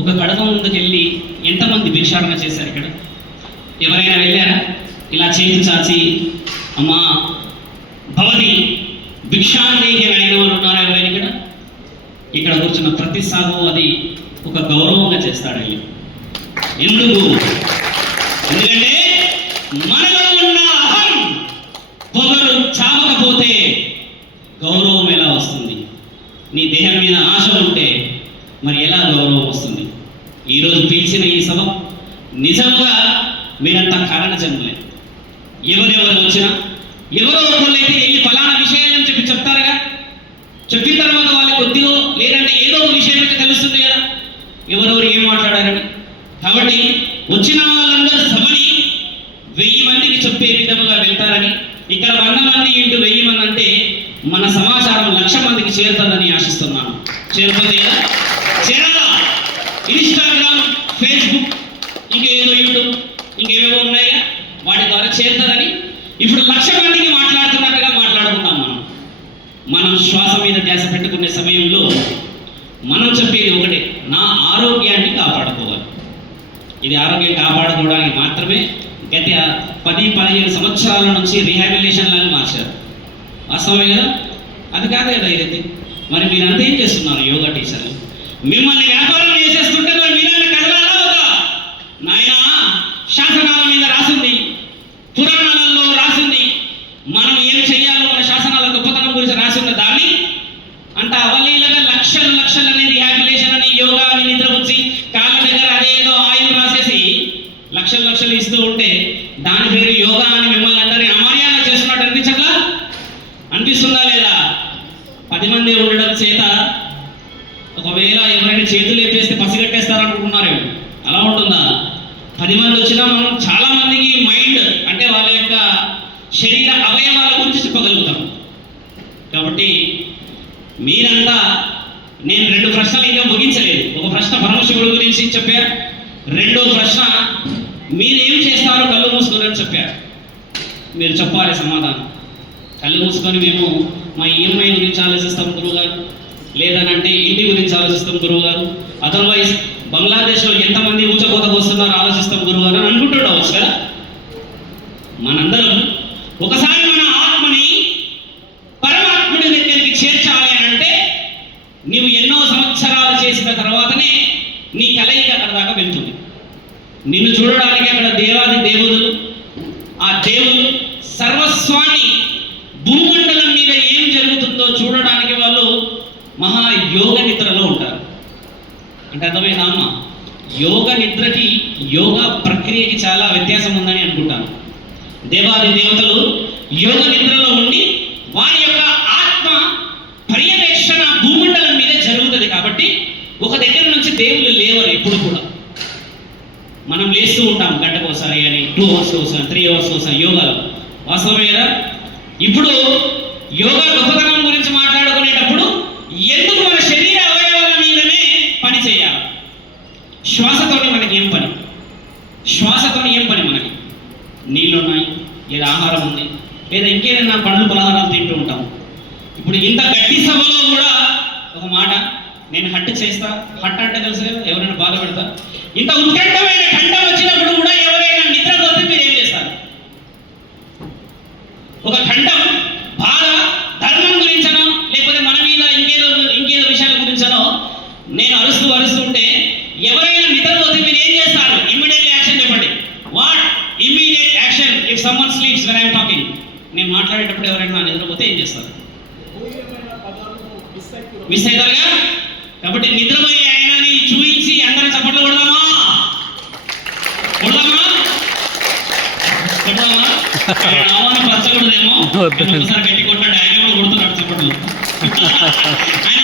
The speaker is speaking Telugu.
ఒక కడప ముందుకు వెళ్ళి ఎంతమంది భిక్షాటన చేశారు? ఇక్కడ ఎవరైనా వెళ్ళారా? ఇలా చేతి చాచి అమ్మా భవతి భిక్షాందేహి అని అయిన వాళ్ళు ఉన్నారా ఎవరైనా? ఇక్కడ కూర్చున్న ప్రతి సాగు అది ఒక గౌరవంగా చేస్తాడు. ఎందుకు? ఎందుకంటే మనలో ఉన్న అహం పొగరు చావకపోతే గౌరవం ఎలా వస్తుంది? నీ దేహం మీద ఆశ ఉంటే మరి ఎలా గౌరవం వస్తుంది? ఈరోజు పిలిచిన ఈ సభ నిజంగా మీరంతా కారణ జన్మలే. ఎవరెవరు వచ్చినా ఎవరో ఒకళ్ళైతే వెళ్ళి ఫలానా విషయాలని చెప్పి చెప్తారుగా. చెప్పిన తర్వాత వాళ్ళకి కొద్దిగా లేదంటే ఏదో ఒక విషయం అయితే తెలుస్తుంది కదా ఎవరెవరు ఏం మాట్లాడారని. కాబట్టి వచ్చిన వాళ్ళందరూ సభని 1000 మందికి చెప్పే విధముగా వెళ్తారని, ఇక్కడ 100 మంది ఇంటూ 1000 మంది అంటే మన సమాచారం 1,00,000 మందికి చేరుతుందని ఆశిస్తున్నాను. చేరుతుంది కదా? చేరాలా? ఇన్స్టాగ్రామ్, ఫేస్బుక్, ఇంకేదో యూట్యూబ్, ఇంకేవేవో ఉన్నాయిగా, వాటి ద్వారా చేరుతుందని ఇప్పుడు 1,00,000 మందికి మాట్లాడుతున్నట్టుగా మాట్లాడుకుంటాం. మనం శ్వాస మీద ధ్యాస పెట్టుకునే సమయంలో మనం చెప్పేది ఒకటే, నా ఆరోగ్యాన్ని కాపాడుకోవాలి. ఇది ఆరోగ్యం కాపాడుకోవడానికి మాత్రమే గత 10-15 సంవత్సరాల నుంచి రీహాబిలిటేషన్ లాగా మార్చారు. వాస్తవమే కదా? అది కాదు కదా ఇదైతే. మరి మీరంతా ఏం చేస్తున్నారు? యోగా టీచర్లు మిమ్మల్ని వ్యాపారం చేసేస్తుంటే మరి మీరన్నా కదలాలా వద్దా? నాయన శాసనాల మీద రాసింది, పురాణాలలో రాసింది, మనం ఏం చెయ్యాలో మన శాసనాల గొప్పతనం గురించి రాసిన దాన్ని అంత అవలీలగా లక్షలని రిహాబిలిటేషన్ అని యోగా అని నిద్ర వచ్చి కాళ్ళ దగ్గర అదేదో ఆయిల్ రాసేసి లక్షలు ఇస్తూ ఉంటే దాని పేరు యోగా అని మిమ్మల్ని అందరినీ అమర్యాద చేస్తున్నట్టు అనిపించట్లా? అనిపిస్తుందా లేదా? 10 మంది ఉండడం చేత ఒకవేళ ఎవరైనా చేతులు ఎత్తేస్తే పసిగట్టేస్తారనుకుంటున్నారేమో. అలా ఉంటుందా? 10 మంది వచ్చినా మనం చాలా మందికి మైండ్ అంటే వాళ్ళ యొక్క శరీర అవయవాల గురించి చెప్పగలుగుతాం. కాబట్టి మీరంతా, నేను 2 ప్రశ్నలు ఇంకా ముగించలేదు. ఒక ప్రశ్న పరమశివుడి గురించి చెప్పారు, రెండో ప్రశ్న మీరేం చేస్తారో కళ్ళు మూసుకొని చెప్పారు. మీరు చెప్పాలి సమాధానం. కళ్ళు మూసుకొని మేము మా ఈఎంఐ గురించి ఆలోచిస్తాం గురువుగారు, లేదనంటే ఇంటి గురించి ఆలోచిస్తాం గురువుగారు, అదర్వైజ్ బంగ్లాదేశ్లో ఎంతమంది ఊచకోతకు వస్తున్నారో ఆలోచిస్తాం గురువుగారు అని అనుకుంటుండవచ్చు కదా. మనందరం ఒకసారి మన ఆత్మని పరమాత్ముడి దగ్గరికి చేర్చాలి అని అంటే నీవు ఎన్నో సంవత్సరాలు చేసిన తర్వాతనే నీ కలయిక అక్కడ దాకా వెళ్తుంది. నిన్ను చూడడానికి అక్కడ దేవాది దేవుడు, ఆ దేవుడు సర్వస్వాన్ని భూమండలం మీద ఏం జరుగుతుందో చూడడానికి వాళ్ళు మహాయోగ నిద్రలో ఉంటారు. అంటే అర్థమైందా అమ్మ? యోగ నిద్రకి యోగా ప్రక్రియకి చాలా వ్యత్యాసం ఉందని అనుకుంటాను. దేవాది దేవతలు యోగ నిద్రలో ఉండి వారి యొక్క ఆత్మ పర్యవేక్షణ భూమండలం మీద జరుగుతుంది. కాబట్టి ఒక దగ్గర నుంచి దేవుళ్ళు లేవరు ఎప్పుడు కూడా. మనం లేస్తూ ఉంటాం గంటకోసారి అని, 2 hours ఒకసారి, 3 hours ఒకసారి యోగాలో. వాస్తవమే కదా? ఇప్పుడు యోగా గొప్పతనం గురించి మాట్లాడుకునేటప్పుడు ఎందుకు మన శరీర అవయవాల మీదనే పని చేయాలి? శ్వాసతోని మనకి ఏం పని? శ్వాసతోని ఏం పని మనకి? నీళ్ళు ఉన్నాయి, లేదా ఆహారం ఉంది, లేదా ఇంకేదైనా పండ్లు పలహారాలు తింటూ ఉంటాం. ఇప్పుడు ఇంత గట్టి సభలో కూడా ఒక మాట, నేను హట్ చేస్తా. హట్ అంటే తెలుసు కదా, ఎవరైనా బాధ పెడతా. ఇంత ఉత్కంఠమైన ఖండం వచ్చినప్పుడు కూడా ఎవరైనా నిద్రపోతే మీరు ఏం చేస్తారు? ఒక ఖండం బాధ ధర్మం గురించనో లేకపోతే మన మీద ఇంకేదో విషయాల గురించనో నేను అరుస్తూ ఉంటే ఎవరైనా నిద్రపోతే మీరు ఏం చేస్తారు? ఇమ్మీడియట్ యాక్షన్ చెప్పండి. What immediate action if someone sleeps when I'm talking? నేను మాట్లాడేటప్పుడు ఎవరైనా నిద్రపోతే ఏం చేస్తారు? మిస్ అవుతారుగా. కాబట్టి నిద్రపోయే ఆయనని చూపించి అందరూ చప్పట్లు కొడదామా? ఆహ్వానం పరచకూడదేమో. ఒకసారి గట్టి కొట్టండి, ఆయన కూడా కొడుతున్నాడు చప్పట్లు. ఆయన